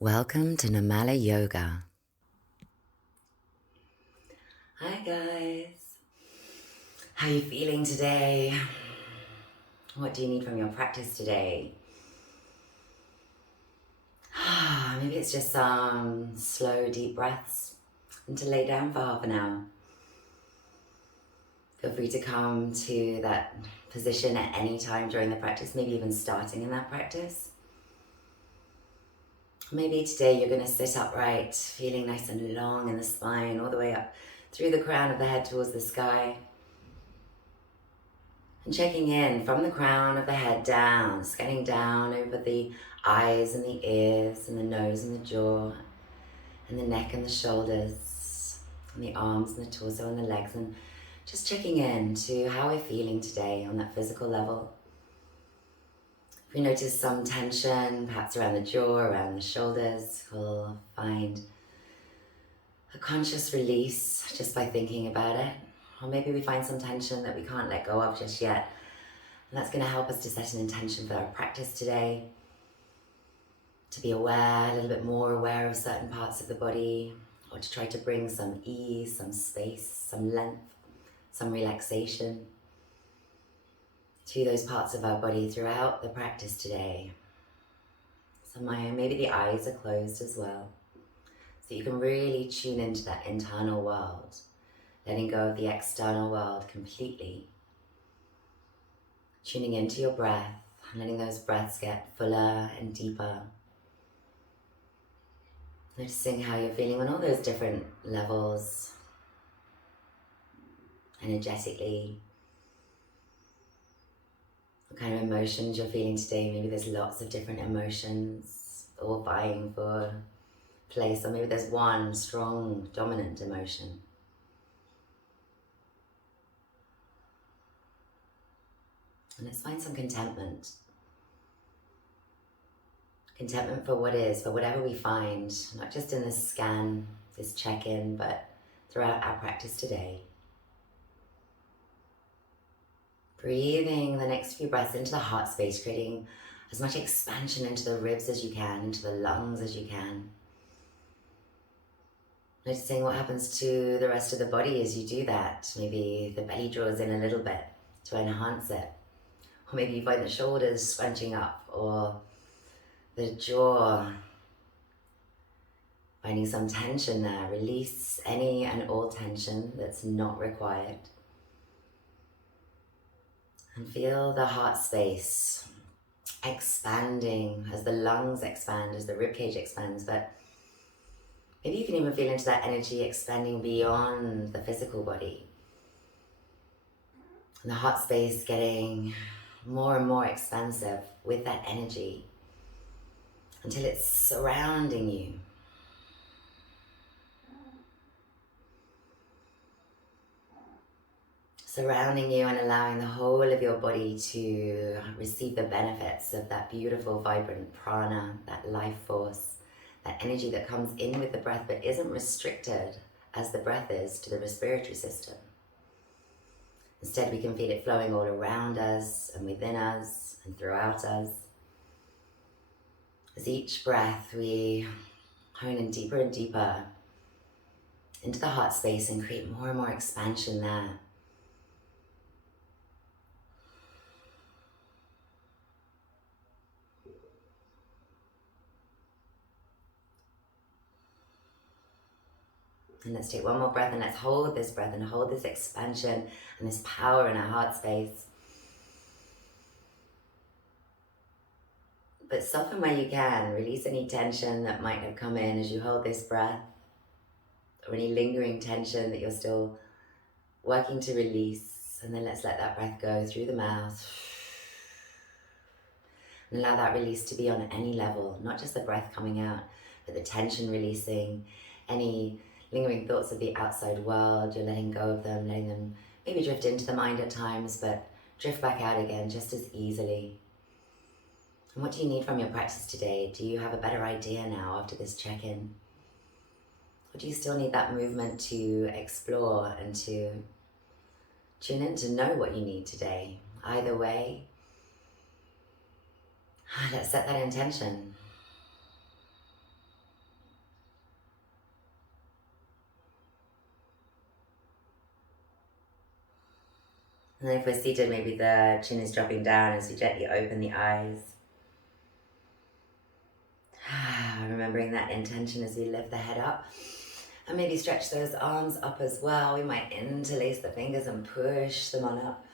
Welcome to Nirmala Yoga. Hi guys, how are you feeling today? What do you need from your practice today? Maybe it's just some slow, deep breaths and to lay down for half an hour. Feel free to come to that position at any time during the practice, maybe even starting in that practice. Maybe today you're going to sit upright, feeling nice and long in the spine, all the way up through the crown of the head towards the sky. And checking in from the crown of the head down, scanning down over the eyes and the ears and the nose and the jaw and the neck and the shoulders and the arms and the torso and the legs, and just checking in to how we're feeling today on that physical level. If we notice some tension, perhaps around the jaw, around the shoulders, we'll find a conscious release just by thinking about it. Or maybe we find some tension that we can't let go of just yet. And that's going to help us to set an intention for our practice today. To be aware, a little bit more aware of certain parts of the body, or to try to bring some ease, some space, some length, some relaxation to those parts of our body throughout the practice today. So maybe the eyes are closed as well, so you can really tune into that internal world, letting go of the external world completely, tuning into your breath, letting those breaths get fuller and deeper, noticing how you're feeling on all those different levels, energetically, what kind of emotions you're feeling today. Maybe there's lots of different emotions all vying for place, or maybe there's one strong dominant emotion. And let's find some contentment. Contentment for what is, for whatever we find, not just in this scan, this check-in, but throughout our practice today. Breathing the next few breaths into the heart space, creating as much expansion into the ribs as you can, into the lungs as you can. Noticing what happens to the rest of the body as you do that. Maybe the belly draws in a little bit to enhance it. Or maybe you find the shoulders scrunching up, or the jaw, finding some tension there. Release any and all tension that's not required. And feel the heart space expanding as the lungs expand, as the ribcage expands. But maybe you can even feel into that energy expanding beyond the physical body. And the heart space getting more and more expansive with that energy until it's surrounding you. Surrounding you and allowing the whole of your body to receive the benefits of that beautiful, vibrant prana, that life force, that energy that comes in with the breath but isn't restricted as the breath is to the respiratory system. Instead, we can feel it flowing all around us and within us and throughout us. As each breath, we hone in deeper and deeper into the heart space and create more and more expansion there. And let's take one more breath, and let's hold this breath and hold this expansion and this power in our heart space. But soften where you can. Release any tension that might have come in as you hold this breath, or any lingering tension that you're still working to release. And then let's let that breath go through the mouth. And allow that release to be on any level, not just the breath coming out, but the tension releasing, any lingering thoughts of the outside world. You're letting go of them, letting them maybe drift into the mind at times, but drift back out again just as easily. And what do you need from your practice today? Do you have a better idea now after this check-in? Or do you still need that movement to explore and to tune in to know what you need today? Either way, let's set that intention. And then if we're seated, maybe the chin is dropping down as we gently open the eyes. Remembering that intention as we lift the head up. And maybe stretch those arms up as well. We might interlace the fingers and push them on up.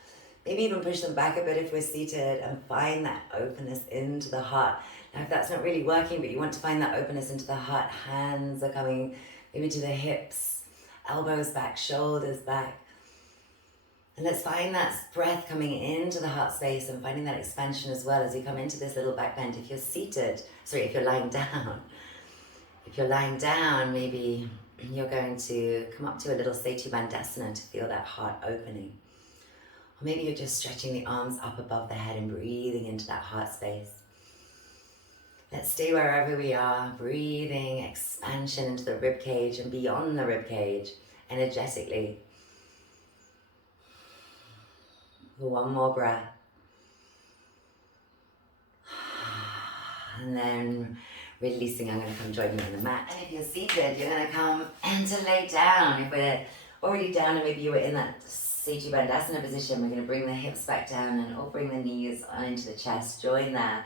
Maybe even push them back a bit if we're seated, and find that openness into the heart. Now, if that's not really working, but you want to find that openness into the heart, hands are coming maybe to the hips, elbows back, shoulders back. And let's find that breath coming into the heart space and finding that expansion as well as we come into this little back bend. If you're seated, if you're lying down. If you're lying down, maybe you're going to come up to a little Setu Bandhasana to feel that heart opening. Or maybe you're just stretching the arms up above the head and breathing into that heart space. Let's stay wherever we are, breathing expansion into the rib cage and beyond the rib cage, energetically. One more breath. And then releasing, I'm going to come join you on the mat. And if you're seated, you're going to come and to lay down. If we're already down and maybe you were in that Setu Bandhasana position, we're going to bring the hips back down and or bring the knees on into the chest. Join there.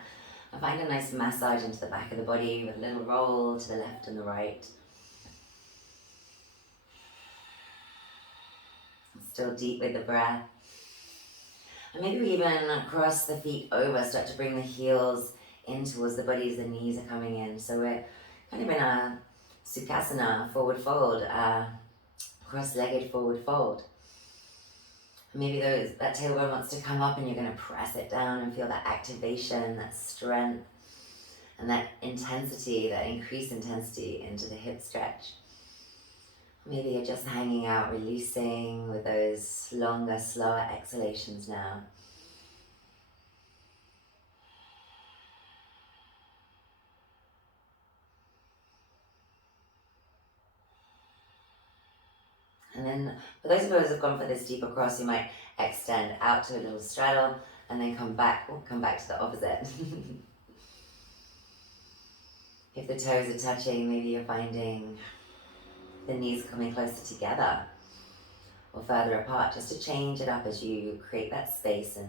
And find a nice massage into the back of the body with a little roll to the left and the right. Still deep with the breath. And maybe we even cross the feet over, start to bring the heels in towards the body as the knees are coming in. So we're kind of in a Sukhasana, forward fold, cross-legged forward fold. And maybe that tailbone wants to come up and you're going to press it down and feel that activation, that strength, and that intensity, that increased intensity into the hip stretch. Maybe you're just hanging out, releasing with those longer, slower exhalations now. And then for those of us who've gone for this deeper cross, you might extend out to a little straddle and then come back to the opposite. If the toes are touching, maybe you're finding the knees coming closer together or further apart, just to change it up as you create that space and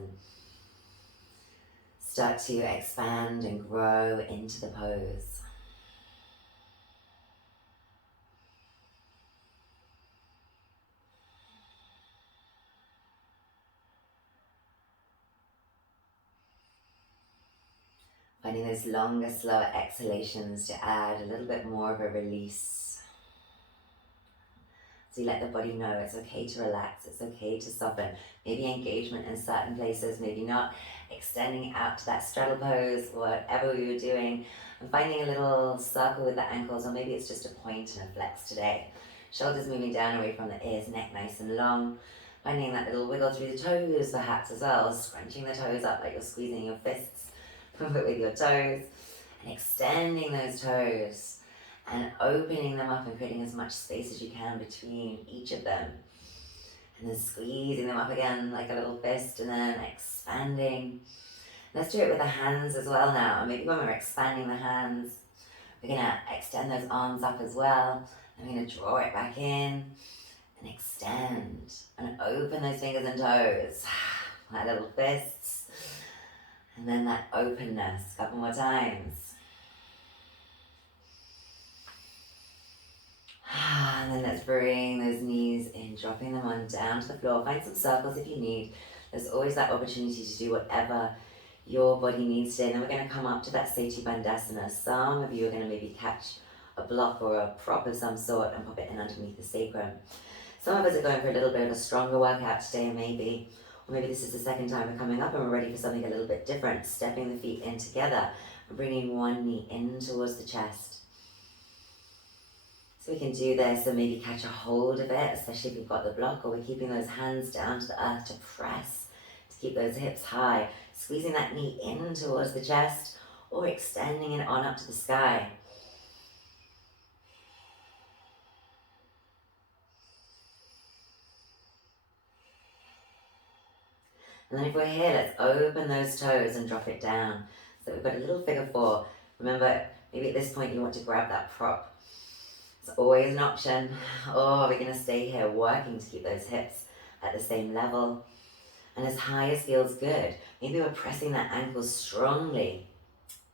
start to expand and grow into the pose. Finding those longer, slower exhalations to add a little bit more of a release. So you let the body know it's okay to relax, it's okay to soften. Maybe engagement in certain places, maybe not. Extending out to that straddle pose, whatever we were doing. And finding a little circle with the ankles, or maybe it's just a point and a flex today. Shoulders moving down away from the ears, neck nice and long. Finding that little wiggle through the toes perhaps as well. Scrunching the toes up like you're squeezing your fists with your toes. And extending those toes. And opening them up and creating as much space as you can between each of them. And then squeezing them up again like a little fist, and then expanding. Let's do it with the hands as well now. Maybe when we're expanding the hands, we're going to extend those arms up as well. And we're going to draw it back in and extend. And open those fingers and toes. Like little fists. And then that openness. A couple more times. And then let's bring those knees in, dropping them on down to the floor. Find some circles if you need. There's always that opportunity to do whatever your body needs today. And then we're going to come up to that Setu Bandhasana. Some of you are going to maybe catch a block or a prop of some sort and pop it in underneath the sacrum. Some of us are going for a little bit of a stronger workout today, maybe. Or maybe this is the second time we're coming up and we're ready for something a little bit different. Stepping the feet in together and bringing one knee in towards the chest. So we can do this and maybe catch a hold of it, especially if you've got the block, or we're keeping those hands down to the earth to press, to keep those hips high, squeezing that knee in towards the chest, or extending it on up to the sky. And then if we're here, let's open those toes and drop it down. So we've got a little figure four. Remember, maybe at this point you want to grab that prop. It's always an option. Or we're going to stay here working to keep those hips at the same level. and as high as feels good. Maybe we're pressing that ankle strongly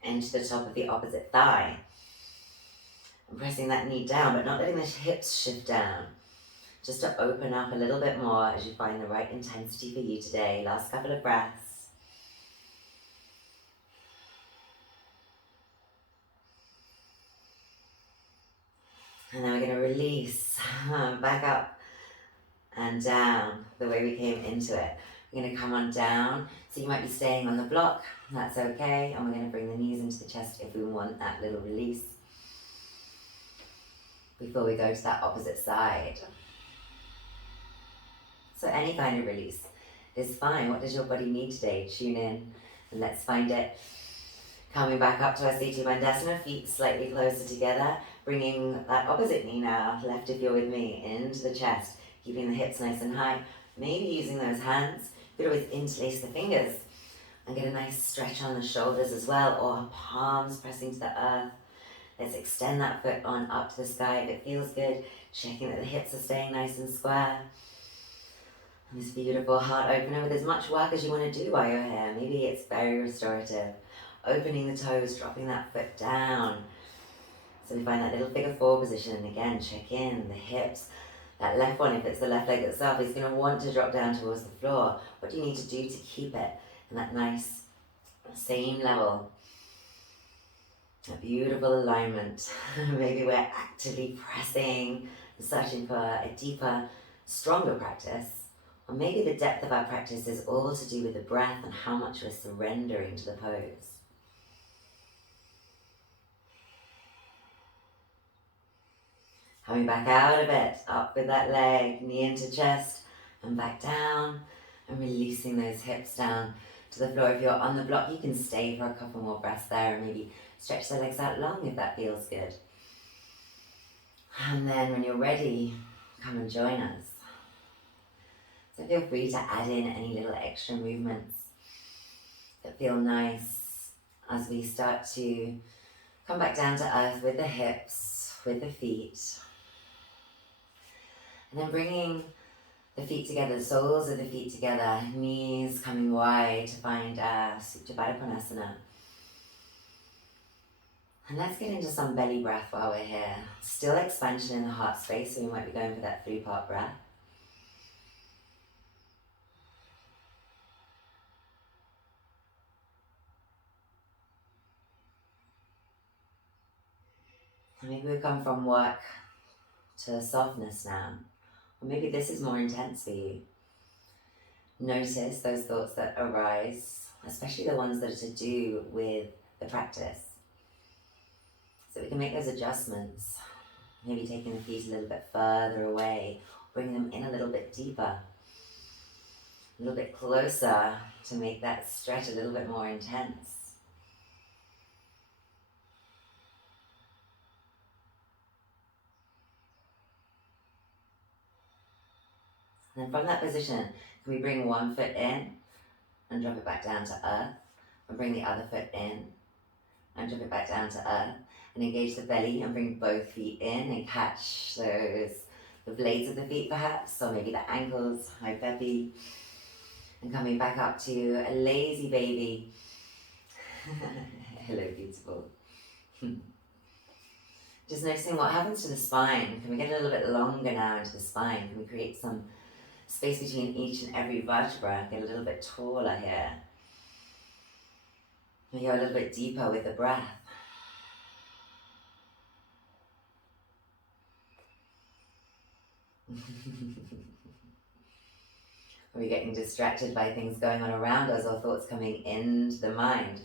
into the top of the opposite thigh. And pressing that knee down, but not letting the hips shift down. Just to open up a little bit more as you find the right intensity for you today. Last couple of breaths. And then we're going to release back up and down the way we came into it. We're going to come on down. So you might be staying on the block. That's okay. And we're going to bring the knees into the chest if we want that little release before we go to that opposite side. So any kind of release is fine. What does your body need today? Tune in and let's find it. Coming back up to our Setu Bandhasana, feet slightly closer together, bringing that opposite knee now, left if you're with me, into the chest, keeping the hips nice and high. Maybe using those hands, you could always interlace the fingers and get a nice stretch on the shoulders as well, or palms pressing to the earth. Let's extend that foot on up to the sky if it feels good, checking that the hips are staying nice and square. And this beautiful heart opener with as much work as you want to do while you're here. Maybe it's very restorative. Opening the toes, dropping that foot down. So we find that little figure four position, and again, check in the hips. That left one, if it's the left leg itself, is going to want to drop down towards the floor. What do you need to do to keep it in that nice, same level? A beautiful alignment. Maybe we're actively pressing, searching for a deeper, stronger practice. Or maybe the depth of our practice is all to do with the breath and how much we're surrendering to the pose. Coming back out of it, up with that leg, knee into chest, and back down, and releasing those hips down to the floor. If you're on the block, you can stay for a couple more breaths there, and maybe stretch the legs out long if that feels good. And then when you're ready, come and join us. So feel free to add in any little extra movements that feel nice as we start to come back down to earth with the hips, with the feet. And then bringing the feet together, the soles of the feet together, knees coming wide to find Supta Baddha Konasana. And let's get into some belly breath while we're here. Still expansion in the heart space, so we might be going for that 3-part breath. And maybe we've come from work to softness now. Or maybe this is more intense for you. Notice those thoughts that arise, especially the ones that are to do with the practice. So we can make those adjustments. Maybe taking the feet a little bit further away, bringing them in a little bit deeper, a little bit closer to make that stretch a little bit more intense. And then from that position, can we bring one foot in and drop it back down to earth, and bring the other foot in and drop it back down to earth, and engage the belly and bring both feet in and catch the blades of the feet perhaps, or maybe the ankles, high peppy, and coming back up to a lazy baby. Hello, beautiful. Just noticing what happens to the spine. Can we get a little bit longer now into the spine? Can we create some space between each and every vertebra? Get a little bit taller here. We go a little bit deeper with the breath. Are we getting distracted by things going on around us or thoughts coming into the mind?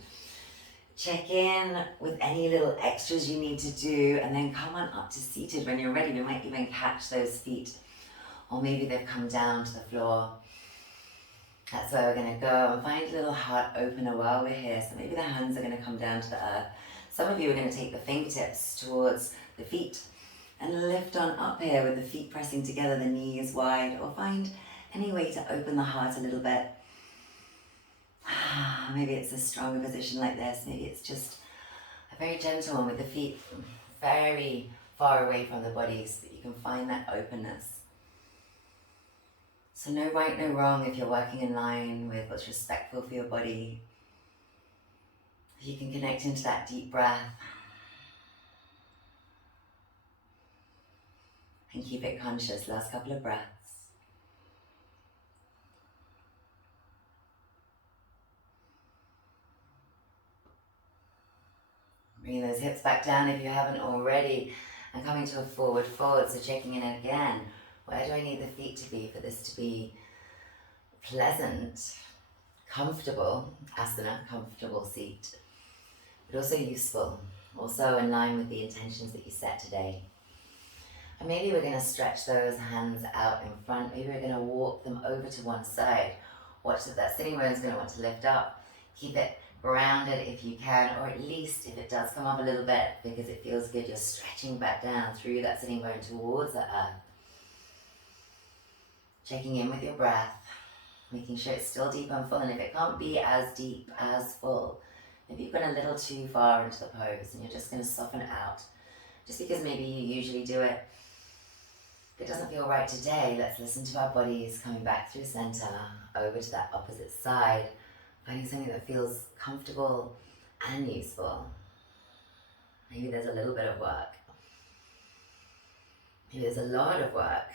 Check in with any little extras you need to do, and then come on up to seated when you're ready. We might even catch those feet, or maybe they've come down to the floor. That's where we're going to go, and find a little heart opener while we're here. So maybe the hands are going to come down to the earth. Some of you are going to take the fingertips towards the feet and lift on up here with the feet pressing together, the knees wide, or find any way to open the heart a little bit. Maybe it's a stronger position like this. Maybe it's just a very gentle one with the feet very far away from the body so that you can find that openness. So no right, no wrong if you're working in line with what's respectful for your body. If you can connect into that deep breath and keep it conscious. Last couple of breaths. Bringing those hips back down if you haven't already, and coming to a forward fold, so checking in again. Where do I need the feet to be for this to be pleasant, comfortable, asana, comfortable seat, but also useful, also in line with the intentions that you set today. And maybe we're going to stretch those hands out in front. Maybe we're going to walk them over to one side. Watch that sitting bone's going to want to lift up. Keep it grounded if you can, or at least if it does come up a little bit because it feels good, you're stretching back down through that sitting bone towards the earth. Checking in with your breath, making sure it's still deep and full, and if it can't be as deep, as full, maybe you've gone a little too far into the pose and you're just going to soften it out. Just because maybe you usually do it, if it doesn't feel right today, let's listen to our bodies coming back through center, over to that opposite side, finding something that feels comfortable and useful. Maybe there's a little bit of work. Maybe there's a lot of work.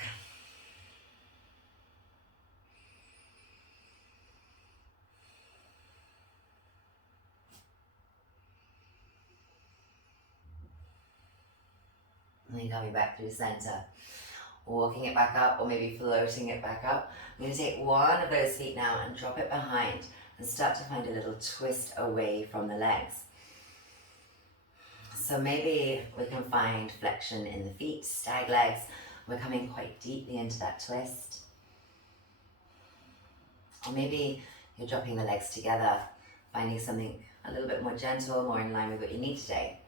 And then coming back through center, walking it back up, or maybe floating it back up. I'm going to take one of those feet now and drop it behind and start to find a little twist away from the legs. So maybe we can find flexion in the feet, stag legs. We're coming quite deeply into that twist. Or maybe you're dropping the legs together, finding something a little bit more gentle, more in line with what you need today.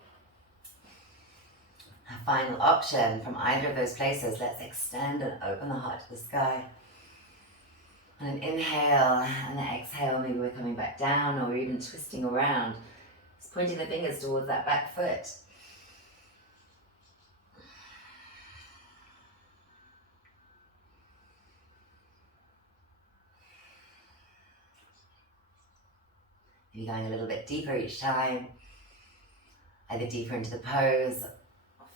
A final option from either of those places, let's extend and open the heart to the sky. On an inhale and an exhale, maybe we're coming back down or we're even twisting around. Just pointing the fingers towards that back foot. Maybe going a little bit deeper each time, either deeper into the pose,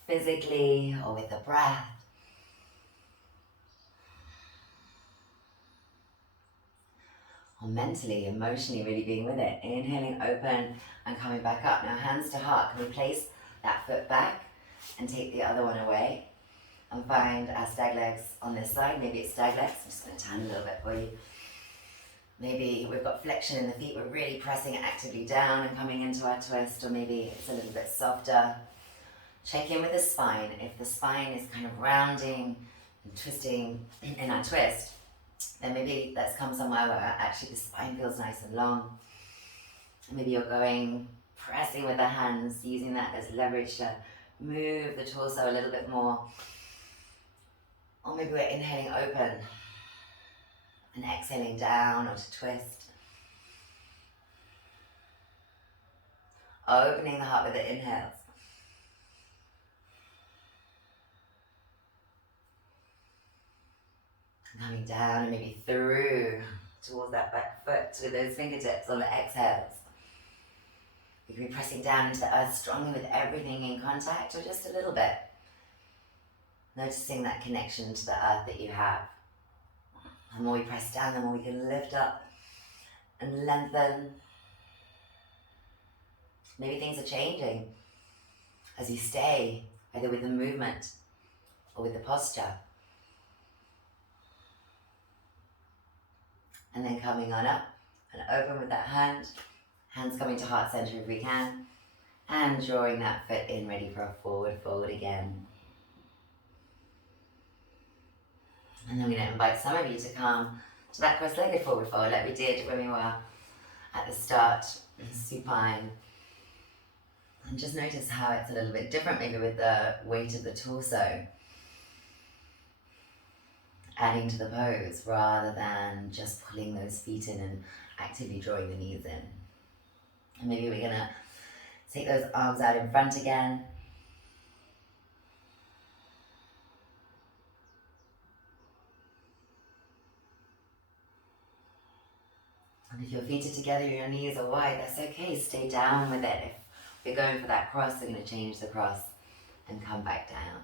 physically or with the breath. Or mentally, emotionally, really being with it. Inhaling, open, and coming back up. Now hands to heart, can we place that foot back and take the other one away? And find our stag legs on this side. Maybe it's stag legs. I'm just going to tan a little bit for you. Maybe we've got flexion in the feet. We're really pressing actively down and coming into our twist. Or maybe it's a little bit softer. Check in with the spine. If the spine is kind of rounding and twisting in our twist, then maybe let's come somewhere where actually the spine feels nice and long. And maybe you're going, pressing with the hands, using that as leverage to move the torso a little bit more. Or maybe we're inhaling open and exhaling down or to twist. Opening the heart with the inhales. Coming down and maybe through towards that back foot with those fingertips on the exhales. You can be pressing down into the earth strongly with everything in contact, or just a little bit. Noticing that connection to the earth that you have. The more we press down, the more we can lift up and lengthen. Maybe things are changing as you stay, either with the movement or with the posture. And then coming on up and open with that hand. Hands coming to heart center if we can. And drawing that foot in, ready for a forward fold again. And then we're going to invite some of you to come to that cross-legged forward fold like we did when we were at the start, supine. And just notice how it's a little bit different, maybe with the weight of the torso adding to the pose rather than just pulling those feet in and actively drawing the knees in. And maybe we're gonna take those arms out in front again. And if your feet are together and your knees are wide, that's okay. Stay down with it. If we're going for that cross, we're going to change the cross and come back down.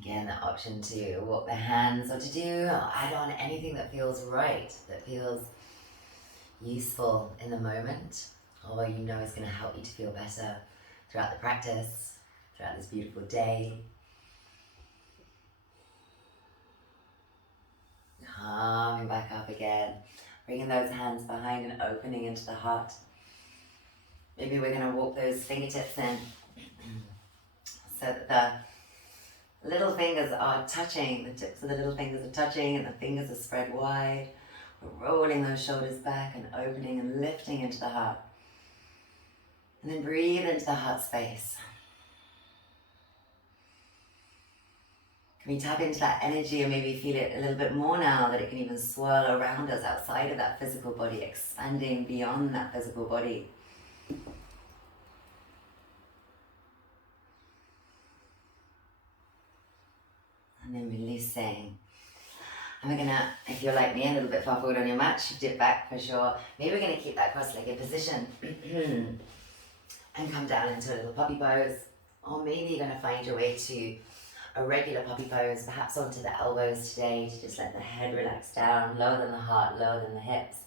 Again, the option to walk the hands or to do or add on anything that feels right, that feels useful in the moment, or you know is going to help you to feel better throughout the practice, throughout this beautiful day. Coming back up again, bringing those hands behind and opening into the heart. Maybe we're going to walk those fingertips in so that the little fingers are touching, the tips of the little fingers are touching and the fingers are spread wide. We're rolling those shoulders back and opening and lifting into the heart. And then breathe into the heart space. Can we tap into that energy and maybe feel it a little bit more now, that it can even swirl around us outside of that physical body, expanding beyond that physical body. And then releasing. And we're gonna, if you're like me, a little bit far forward on your mat, shift it back for sure. Maybe we're gonna keep that cross-legged position and come down into a little puppy pose. Or maybe you're gonna find your way to a regular puppy pose, perhaps onto the elbows today, to just let the head relax down, lower than the heart, lower than the hips.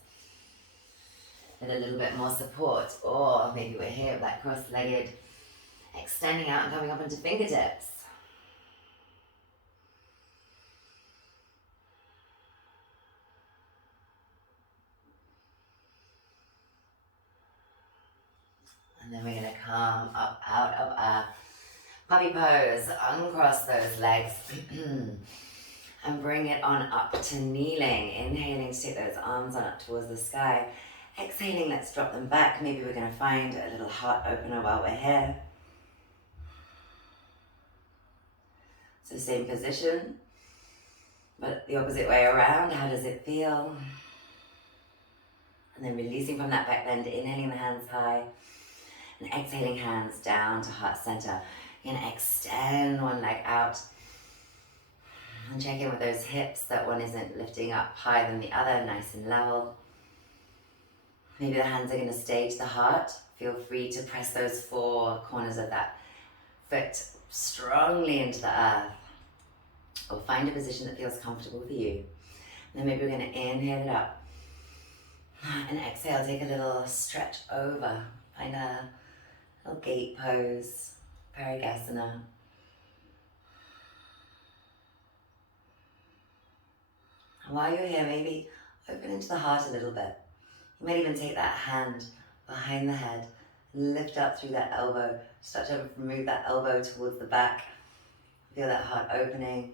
With a little bit more support. Or maybe we're here, that cross-legged, extending out and coming up into fingertips. And then we're going to come up out of our puppy pose, uncross those legs, and bring it on up to kneeling. Inhaling to take those arms on up towards the sky. Exhaling, let's drop them back. Maybe we're going to find a little heart opener while we're here. So same position, but the opposite way around. How does it feel? And then releasing from that back bend, inhaling the hands high. And exhaling, hands down to heart center. You're gonna extend one leg out. And check in with those hips, that one isn't lifting up higher than the other, nice and level. Maybe the hands are gonna stay to the heart. Feel free to press those four corners of that foot strongly into the earth. Or find a position that feels comfortable for you. And then maybe we're gonna inhale it up. And exhale, take a little stretch over. Find a little gate pose, Parigasana. And while you're here, maybe open into the heart a little bit. You might even take that hand behind the head, lift up through that elbow, start to move that elbow towards the back. Feel that heart opening.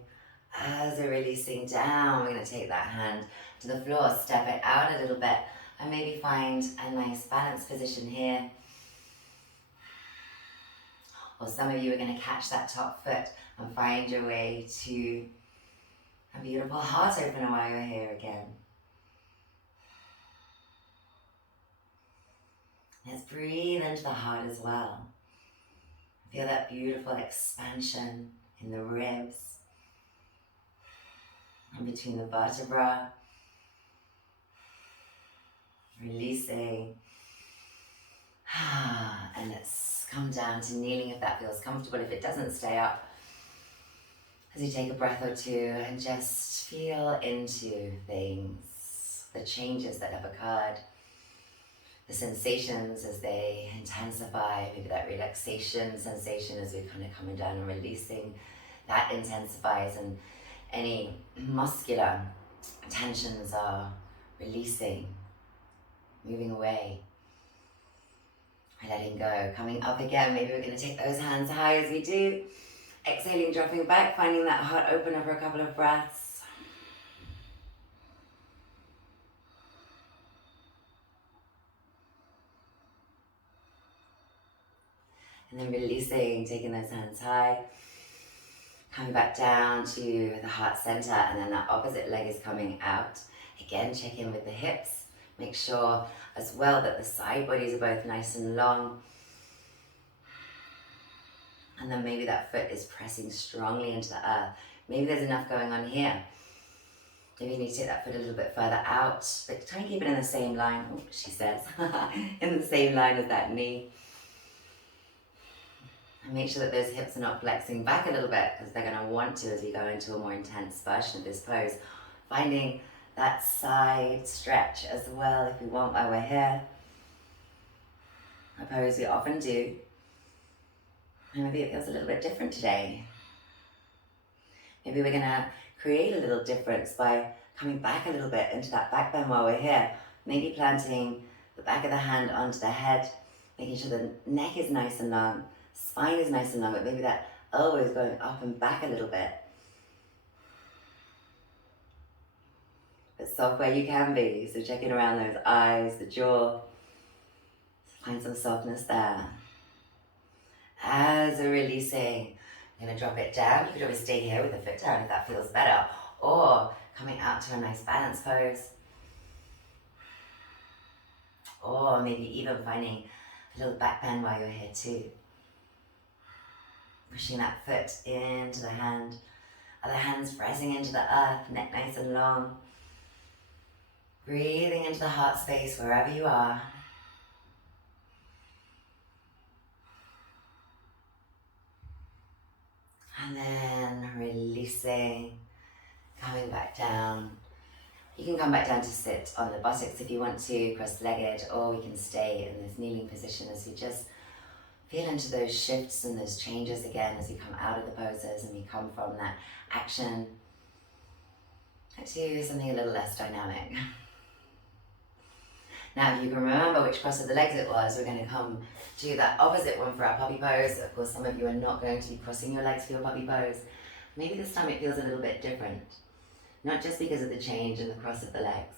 As we're releasing down, we're going to take that hand to the floor, step it out a little bit, and maybe find a nice balanced position here. Or some of you are going to catch that top foot and find your way to a beautiful heart opener while you're here again. Let's breathe into the heart as well. Feel that beautiful expansion in the ribs and between the vertebra. Releasing. And let's come down to kneeling if that feels comfortable. If it doesn't, stay up as you take a breath or two and just feel into things, the changes that have occurred, the sensations as they intensify, maybe that relaxation sensation as we're kind of coming down and releasing, that intensifies, and any muscular tensions are releasing, moving away. Letting go, coming up again. Maybe we're going to take those hands high as we do. Exhaling, dropping back, finding that heart opener for a couple of breaths. And then releasing, taking those hands high. Coming back down to the heart center, and then that opposite leg is coming out. Again, check in with the hips. Make sure as well that the side bodies are both nice and long. And then maybe that foot is pressing strongly into the earth. Maybe there's enough going on here. Maybe you need to take that foot a little bit further out, but try and keep it in the same line, she says, in the same line as that knee. And make sure that those hips are not flexing back a little bit, because they're going to want to as we go into a more intense version of this pose. Finding that side stretch as well if we want while we're here. A pose we often do. And maybe it feels a little bit different today. Maybe we're going to create a little difference by coming back a little bit into that back bend while we're here. Maybe planting the back of the hand onto the head, making sure the neck is nice and long, spine is nice and long, but maybe that elbow is going up and back a little bit. But soft where you can be, so checking around those eyes, the jaw. Find some softness there. As we're releasing, I'm going to drop it down. You could always stay here with the foot down if that feels better. Or coming out to a nice balance pose. Or maybe even finding a little back bend while you're here too. Pushing that foot into the hand. Other hands pressing into the earth, neck nice and long. Breathing into the heart space wherever you are. And then releasing, coming back down. You can come back down to sit on the buttocks if you want to, cross-legged, or we can stay in this kneeling position as we just feel into those shifts and those changes again as we come out of the poses and we come from that action to something a little less dynamic. Now, if you can remember which cross of the legs it was, we're going to come to that opposite one for our puppy pose. Of course, some of you are not going to be crossing your legs for your puppy pose. Maybe this time it feels a little bit different. Not just because of the change in the cross of the legs.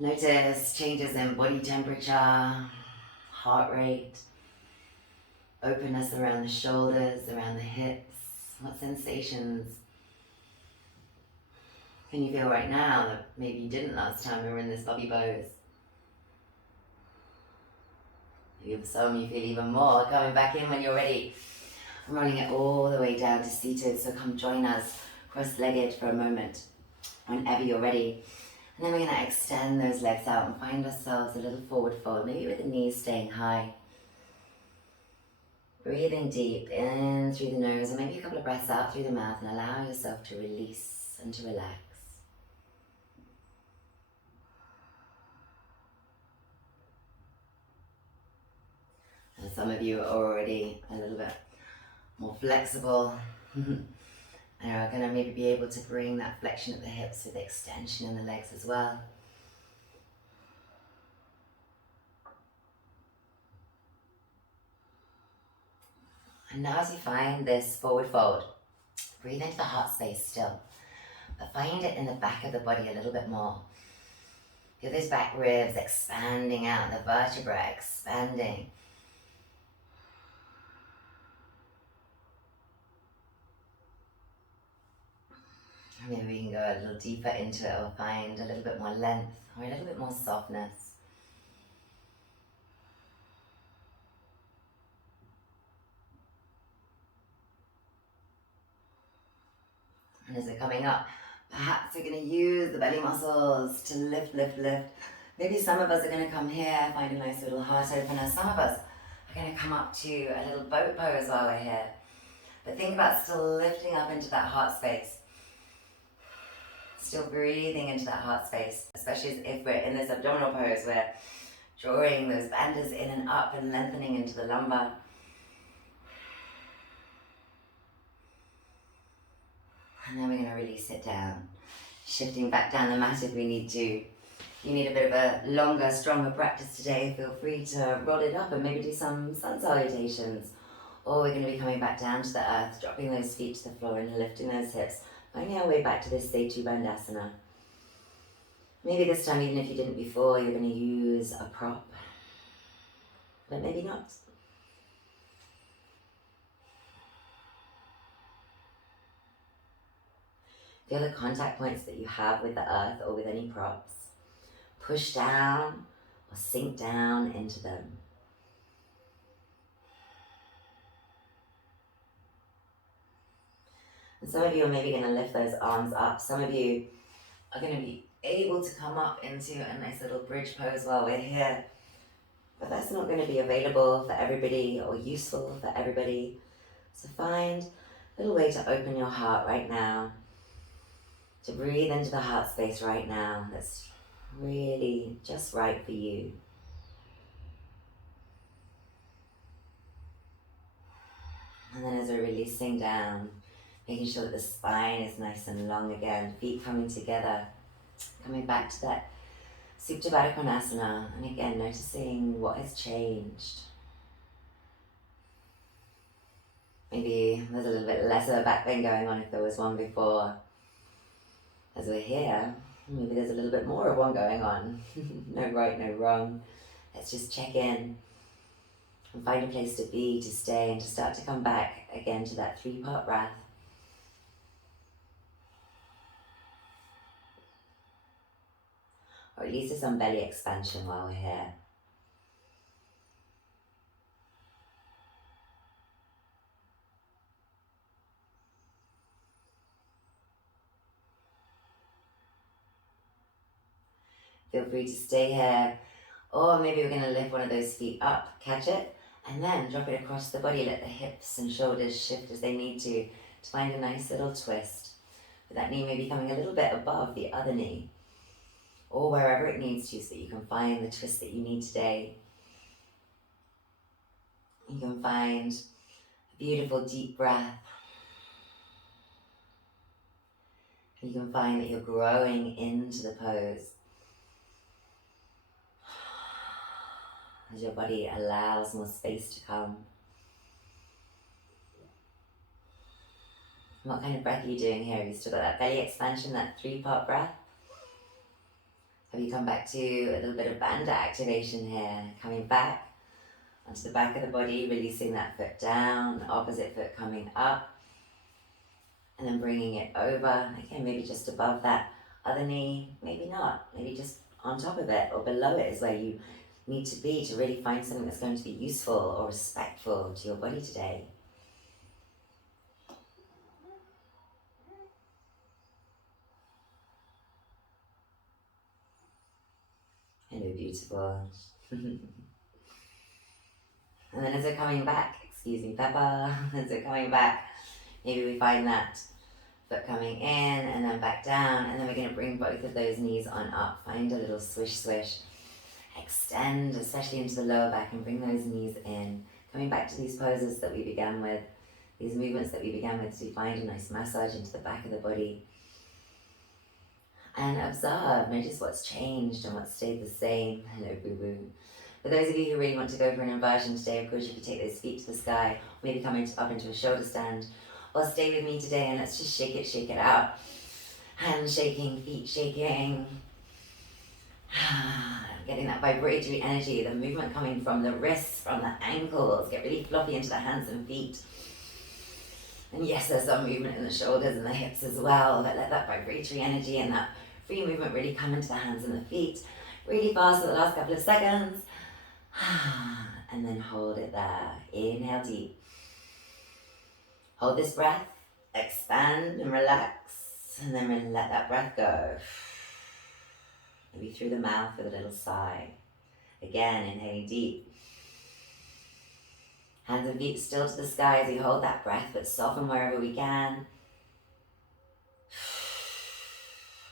Notice changes in body temperature, heart rate, openness around the shoulders, around the hips. What sensations can you feel right now that maybe you didn't last time we were in this puppy pose? Maybe some you feel even more. Coming back in when you're ready. I'm rolling it all the way down to seated, so come join us cross-legged for a moment whenever you're ready. And then we're going to extend those legs out and find ourselves a little forward fold, maybe with the knees staying high. Breathing deep in through the nose, and maybe a couple of breaths out through the mouth, and allow yourself to release and to relax. And some of you are already a little bit more flexible and are going to maybe be able to bring that flexion at the hips with extension in the legs as well. And now as you find this forward fold, breathe into the heart space still, but find it in the back of the body a little bit more. Feel those back ribs expanding out, the vertebrae expanding. Maybe we can go a little deeper into it or find a little bit more length or a little bit more softness. And as we're coming up, perhaps we're going to use the belly muscles to lift, lift, lift. Maybe some of us are going to come here, find a nice little heart opener. Some of us are going to come up to a little boat pose while we're here. But think about still lifting up into that heart space. Still breathing into that heart space, especially if we're in this abdominal pose, we're drawing those banders in and up and lengthening into the lumbar. And then we're going to release it down, shifting back down the mat if we need to. If you need a bit of a longer, stronger practice today, feel free to roll it up and maybe do some sun salutations. Or we're going to be coming back down to the earth, dropping those feet to the floor and lifting those hips, finding our way back to this Setu Bandhasana. Maybe this time, even if you didn't before, you're going to use a prop, but maybe not. Feel the contact points that you have with the earth or with any props. Push down or sink down into them. And some of you are maybe going to lift those arms up. Some of you are going to be able to come up into a nice little bridge pose while we're here. But that's not going to be available for everybody or useful for everybody. So find a little way to open your heart right now, to breathe into the heart space right now. That's really just right for you. And then as we're releasing down, making sure that the spine is nice and long again, feet coming together, coming back to that Supta Baddha Konasana, and again noticing what has changed. Maybe there's a little bit less of a back pain going on if there was one before. As we're here, maybe there's a little bit more of one going on. No right, no wrong. Let's just check in and find a place to be, to stay, and to start to come back again to that 3-part breath. Or at least to some belly expansion while we're here. Feel free to stay here, or maybe we're going to lift one of those feet up, catch it, and then drop it across the body. Let the hips and shoulders shift as they need to find a nice little twist. With that knee maybe coming a little bit above the other knee, or wherever it needs to, so that you can find the twist that you need today. You can find a beautiful deep breath. You can find that you're growing into the pose as your body allows more space to come. What kind of breath are you doing here? Have you still got that belly expansion, that 3-part breath? Have you come back to a little bit of bandha activation here? Coming back onto the back of the body, releasing that foot down, opposite foot coming up, and then bringing it over. Again, maybe just above that other knee, maybe not. Maybe just on top of it or below it is where you need to be to really find something that's going to be useful or respectful to your body today. Hello, beautiful. And then as we're coming back, excuse me, Peppa, as we're coming back, maybe we find that foot coming in and then back down, and then we're going to bring both of those knees on up. Find a little swish, swish. Extend, especially into the lower back, and bring those knees in. Coming back to these poses that we began with, these movements that we began with, to find a nice massage into the back of the body. And observe, notice what's changed and what's stayed the same. Hello, boo-boo. For those of you who really want to go for an inversion today, of course you could take those feet to the sky, maybe come up into a shoulder stand, or stay with me today and let's just shake it out. Hands shaking, feet shaking. Getting that vibratory energy, the movement coming from the wrists, from the ankles. Get really floppy into the hands and feet. And yes, there's some movement in the shoulders and the hips as well, but let that vibratory energy and that free movement really come into the hands and the feet. Really fast for the last couple of seconds. And then hold it there. Inhale deep. Hold this breath. Expand and relax. And then let that breath go. Maybe through the mouth with a little sigh. Again, inhaling deep. Hands and feet still to the sky as we hold that breath, but soften wherever we can.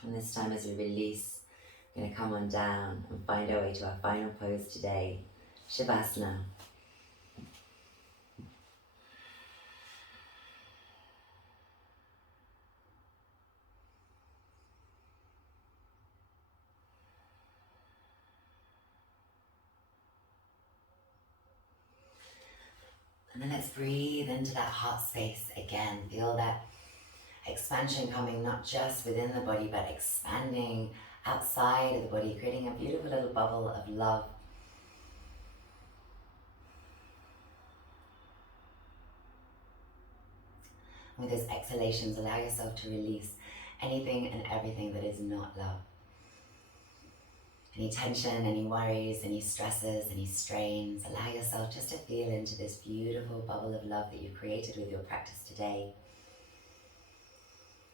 And this time as we release, we're going to come on down and find our way to our final pose today, Shavasana. And then let's breathe into that heart space again. Feel that expansion coming not just within the body, but expanding outside of the body, creating a beautiful little bubble of love. With those exhalations, allow yourself to release anything and everything that is not love. Any tension, any worries, any stresses, any strains, allow yourself just to feel into this beautiful bubble of love that you've created with your practice today.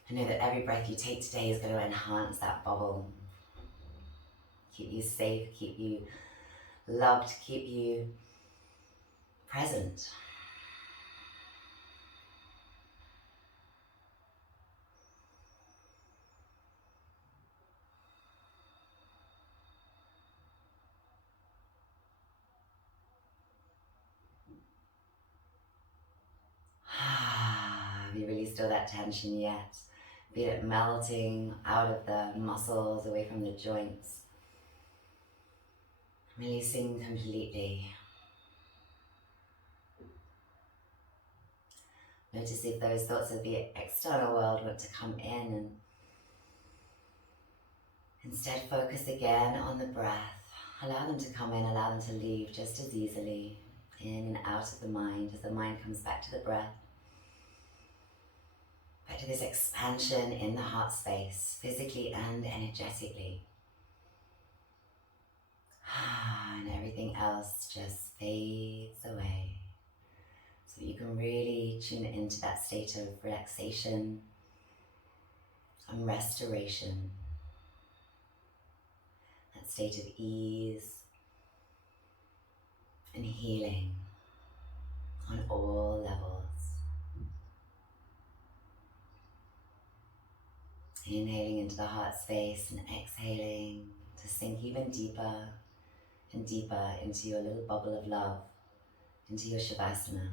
And know that every breath you take today is going to enhance that bubble. Keep you safe, keep you loved, keep you present. Have you released all that tension yet? Feel it melting out of the muscles, away from the joints. Releasing completely. Notice if those thoughts of the external world want to come in, and instead focus again on the breath. Allow them to come in, allow them to leave just as easily, in and out of the mind, as the mind comes back to the breath. Back to this expansion in the heart space, physically and energetically. And everything else just fades away. So that you can really tune into that state of relaxation and restoration. That state of ease and healing on all levels. Inhaling into the heart space and exhaling to sink even deeper and deeper into your little bubble of love, into your savasana.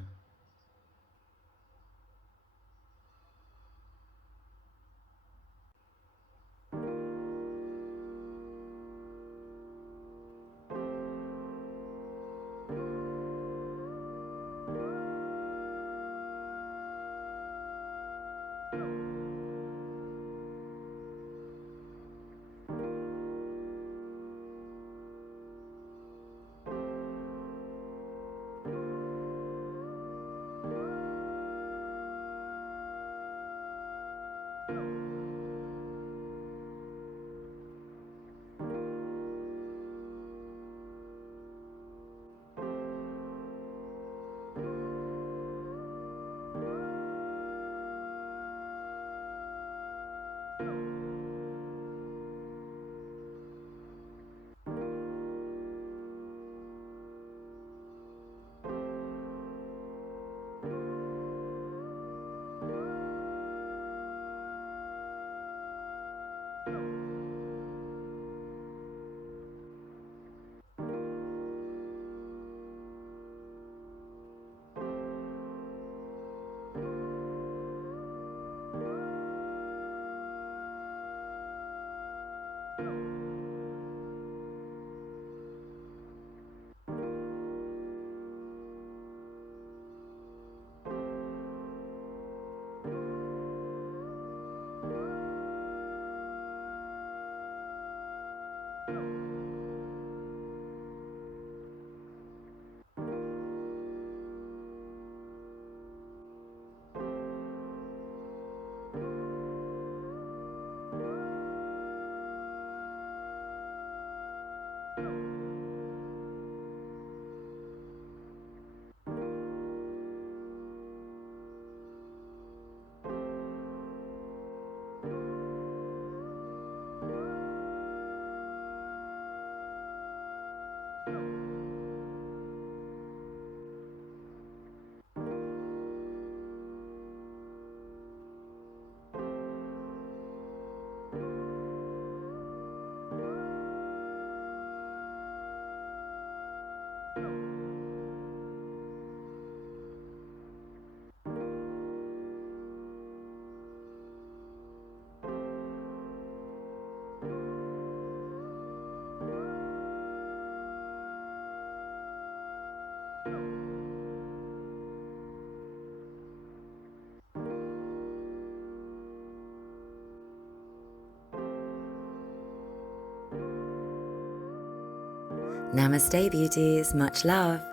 Namaste, beauties. Much love.